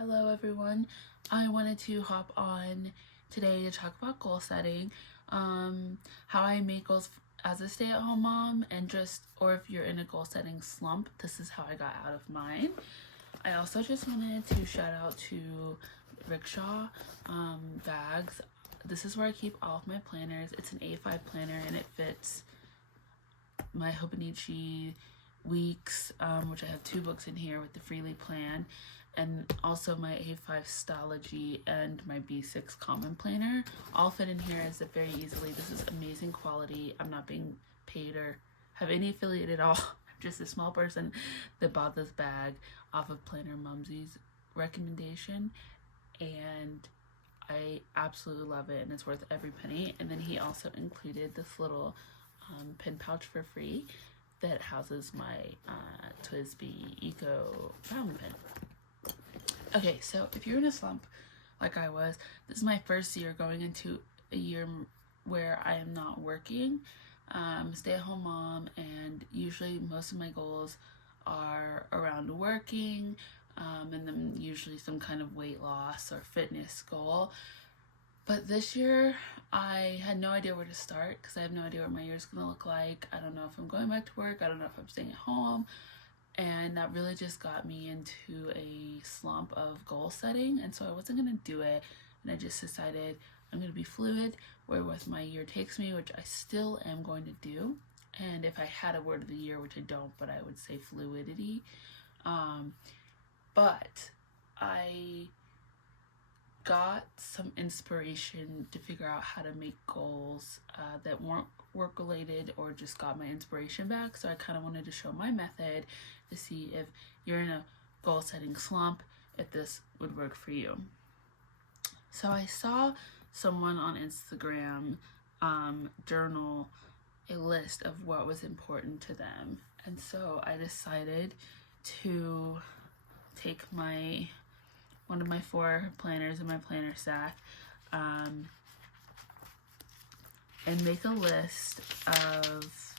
Hello everyone. I wanted to hop on today to talk about goal setting, how I make goals as a stay-at-home mom, and or if you're in a goal setting slump, this is how I got out of mine. I also just wanted to shout out to Rickshaw bags. This is where I keep all of my planners. It's an A5 planner and it fits my Hobonichi weeks, which I have 2 books in here with the Freely Plan, and also my A5 Stylogy and my B6 Common Planner all fit in here as if very easily. This is amazing quality. I'm not being paid or have any affiliate at all. I'm just a small person that bought this bag off of PlannerMonkeyCo's recommendation, and I absolutely love it and it's worth every penny. And then he also included this little pen pouch for free that houses my Twisby Eco fountain pen. Okay, so if you're in a slump like I was, this is my first year going into a year where I am not working. Stay-at-home mom, and usually most of my goals are around working, and then usually some kind of weight loss or fitness goal. But this year, I had no idea where to start because I have no idea what my year is going to look like. I don't know if I'm going back to work. I don't know if I'm staying at home. And that really just got me into a slump of goal setting. And so I wasn't going to do it. And I just decided I'm going to be fluid wherewith my year takes me, which I still am going to do. And if I had a word of the year, which I don't, but I would say fluidity. But I got some inspiration to figure out how to make goals that weren't work related, or just got my inspiration back. So I kind of wanted to show my method to see if you're in a goal setting slump, if this would work for you. So I saw someone on Instagram journal a list of what was important to them, and so I decided to take one of my 4 planners in my planner stack and make a list of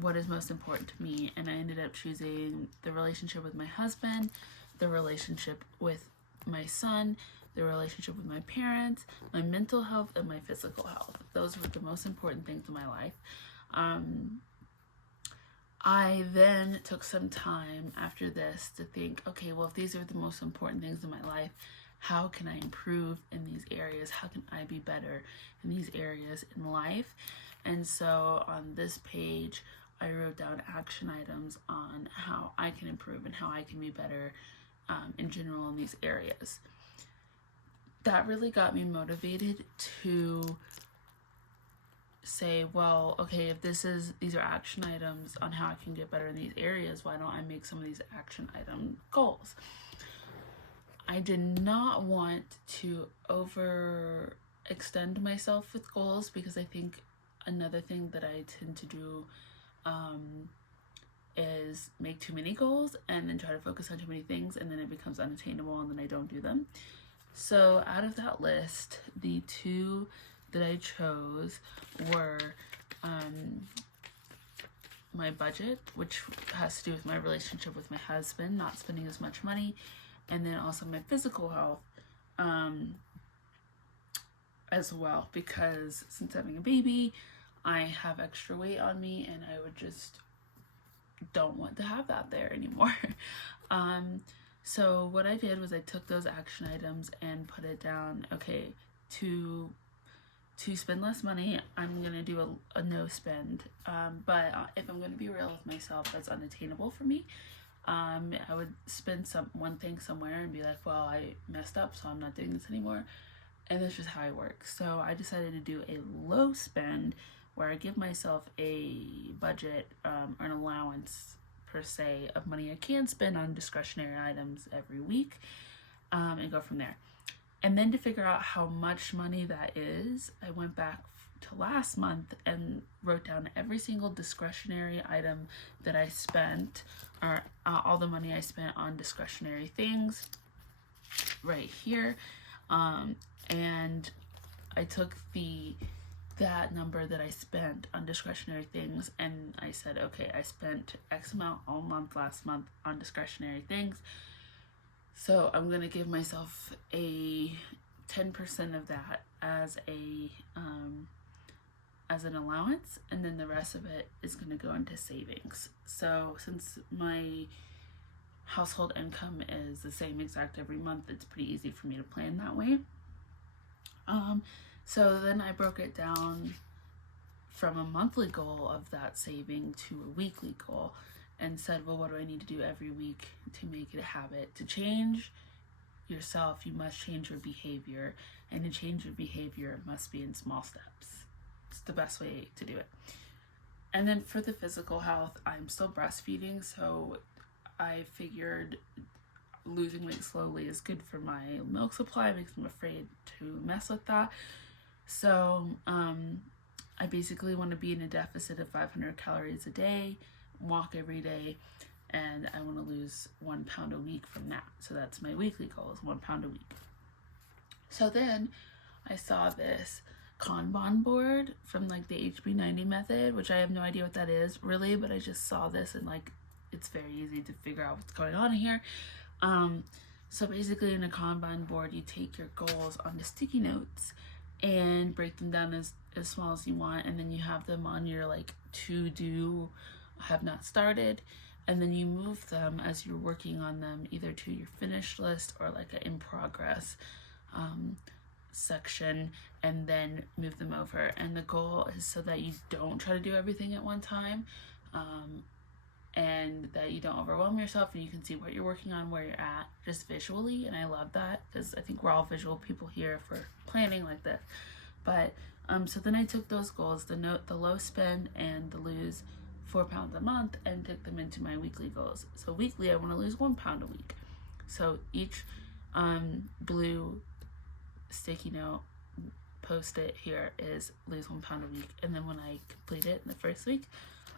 what is most important to me. And I ended up choosing the relationship with my husband, the relationship with my son, the relationship with my parents, my mental health, and my physical health. Those were the most important things in my life. I then took some time after this to think, okay, well, if these are the most important things in my life, how can I improve in these areas? How can I be better in these areas in life? And so on this page, I wrote down action items on how I can improve and how I can be better in general in these areas. That really got me motivated to say, well, okay, if these are action items on how I can get better in these areas, why don't I make some of these action item goals? I did not want to overextend myself with goals, because I think another thing that I tend to do is make too many goals and then try to focus on too many things, and then it becomes unattainable and then I don't do them. So out of that list, the 2 that I chose were my budget, which has to do with my relationship with my husband, not spending as much money, and then also my physical health as well, because since having a baby, I have extra weight on me and I would just don't want to have that there anymore. So what I did was I took those action items and put it down. Okay, to spend less money, I'm gonna do a no spend, but if I'm gonna be real with myself, that's unattainable for me. I would spend one thing somewhere and be like, well, I messed up, so I'm not doing this anymore, and that's just how I work. So I decided to do a low spend where I give myself a budget or an allowance per se of money I can spend on discretionary items every week, and go from there. And then to figure out how much money that is, I went back to last month and wrote down every single discretionary item that I spent, or all the money I spent on discretionary things right here. And I took that number that I spent on discretionary things and I said, okay, I spent X amount all month last month on discretionary things. So I'm going to give myself a 10% of that as an allowance, and then the rest of it is going to go into savings. So since my household income is the same exact every month, it's pretty easy for me to plan that way. So then I broke it down from a monthly goal of that saving to a weekly goal, and said, well, what do I need to do every week to make it a habit? To change yourself, you must change your behavior, and to change your behavior, it must be in small steps. It's the best way to do it. And then for the physical health, I'm still breastfeeding, so I figured losing weight slowly is good for my milk supply because I'm afraid to mess with that. So I basically want to be in a deficit of 500 calories a day, walk every day, and I want to lose 1 pound a week from that. So that's my weekly goal, is 1 pound a week. So then I saw this Kanban board from like the HB90 method, which I have no idea what that is really, but I just saw this and like it's very easy to figure out what's going on here. So basically in a Kanban board, you take your goals onto sticky notes and break them down as small as you want, and then you have them on your like to do, have not started, and then you move them as you're working on them either to your finished list or like an in progress section, and then move them over. And the goal is so that you don't try to do everything at one time, and that you don't overwhelm yourself, and you can see what you're working on, where you're at, just visually. And I love that because I think we're all visual people here for planning like this. But so then I took those goals, the low spend and the lose 4 pounds a month, and took them into my weekly goals. So weekly, I want to lose 1 pound a week. So each blue sticky note post-it here is lose 1 pound a week, and then when I complete it in the first week,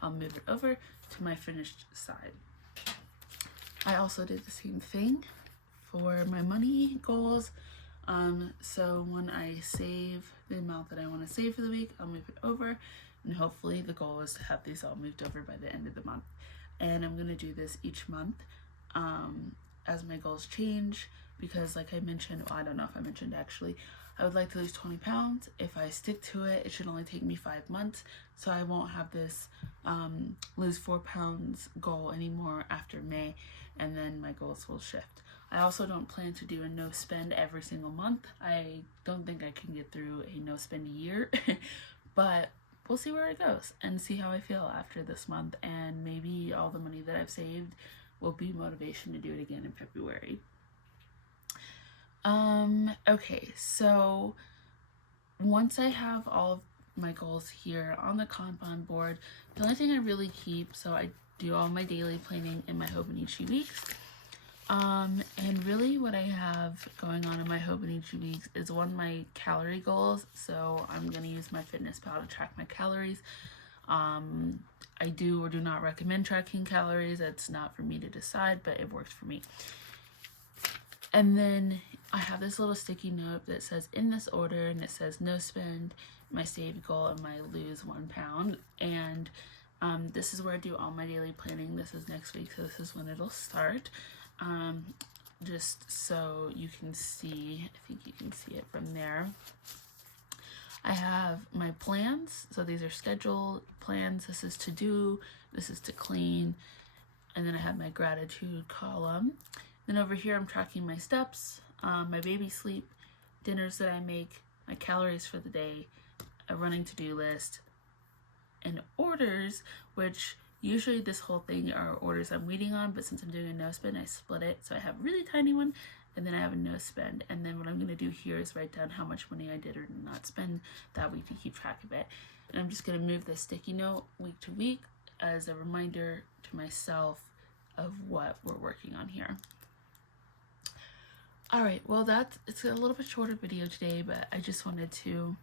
I'll move it over to my finished side. I also did the same thing for my money goals. So when I save the amount that I want to save for the week, I'll move it over, and hopefully the goal is to have these all moved over by the end of the month. And I'm going to do this each month as my goals change, because like I mentioned, well, I don't know if I mentioned actually, I would like to lose 20 pounds. If I stick to it, it should only take me 5 months. So I won't have this lose 4 pounds goal anymore after May, and then my goals will shift. I also don't plan to do a no spend every single month. I don't think I can get through a no spend year, but we'll see where it goes and see how I feel after this month. And maybe all the money that I've saved will be motivation to do it again in February. Okay, so once I have all of my goals here on the Kanban board, the only thing I really keep, so I do all my daily planning in my Hobonichi weeks. And really what I have going on in my Hobonichi weeks is my calorie goals. So I'm going to use my Fitness Pal to track my calories. I do or do not recommend tracking calories. That's not for me to decide, but it works for me. And then I have this little sticky note that says in this order, and it says no spend, my save goal, and my lose 1 pound. And this is where I do all my daily planning. This is next week, so this is when it'll start. Just so you can see, I think you can see it from there. I have my plans, so these are scheduled plans. This is to do, this is to clean, and then I have my gratitude column. Then over here I'm tracking my steps, my baby sleep, dinners that I make, my calories for the day, a running to-do list, and orders, which usually this whole thing are orders I'm waiting on, but since I'm doing a no spend, I split it. So I have a really tiny one, and then I have a no spend. And then what I'm going to do here is write down how much money I did or did not spend that week to keep track of it. And I'm just going to move this sticky note week to week as a reminder to myself of what we're working on here. All right, well, it's a little bit shorter video today, but I just wanted to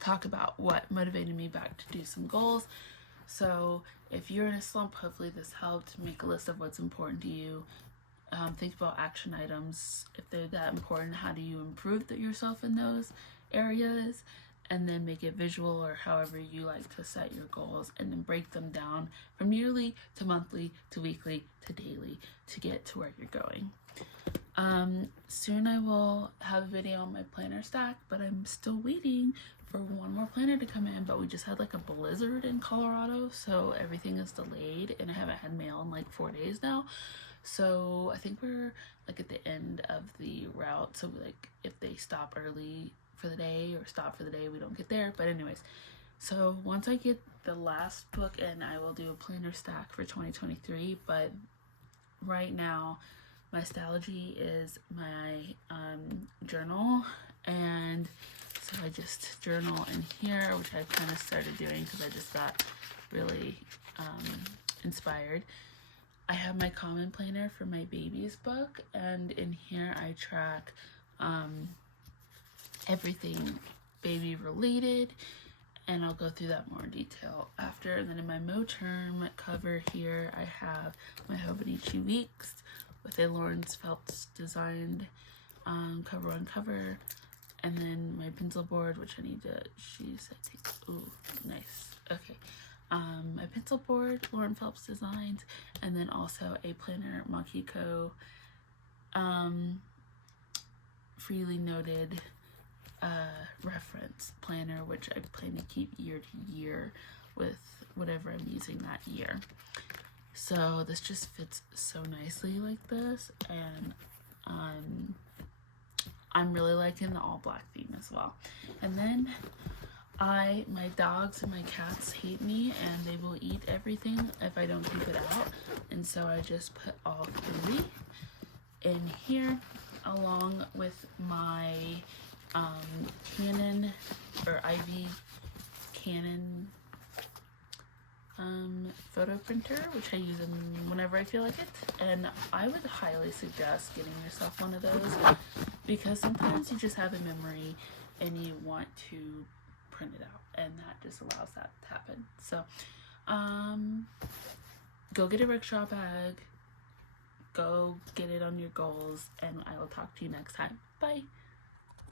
talk about what motivated me back to do some goals. So if you're in a slump, hopefully this helped. Make a list of what's important to you. Think about action items. If they're that important, how do you improve yourself in those areas? And then make it visual, or however you like to set your goals, and then break them down from yearly to monthly to weekly to daily to get to where you're going. Soon I will have a video on my planner stack, but I'm still waiting for one more planner to come in. But we just had like a blizzard in Colorado, so everything is delayed, and I haven't had mail in like 4 days now. So I think we're like at the end of the route, so like if they stop early for the day or stop for the day, we don't get there. But anyways, so once I get the last book in, I will do a planner stack for 2023. But right now my Stalogy is my journal, and so I just journal in here, which I kind of started doing because I just got really inspired. I have my common planner for my baby's book, and in here I track everything baby related, and I'll go through that more in detail after. And then in my Mo Term cover here, I have my Hobonichi Weeks with a Lawrence Phelps designed cover on cover, and then my pencil board, which I need to, she said, ooh, nice, okay. My pencil board, Lawrence Phelps designs, and then also a PlannerMonkeyCo freely noted reference planner, which I plan to keep year to year with whatever I'm using that year. So this just fits so nicely like this, and I'm really liking the all black theme as well. And then my dogs and my cats hate me, and they will eat everything if I don't keep it out, and so I just put all three in here along with my Canon or Ivy Canon photo printer, which I use whenever I feel like it. And I would highly suggest getting yourself one of those, because sometimes you just have a memory and you want to print it out, and that just allows that to happen. So go get a Rickshaw bag, go get it on your goals, and I will talk to you next time. Bye.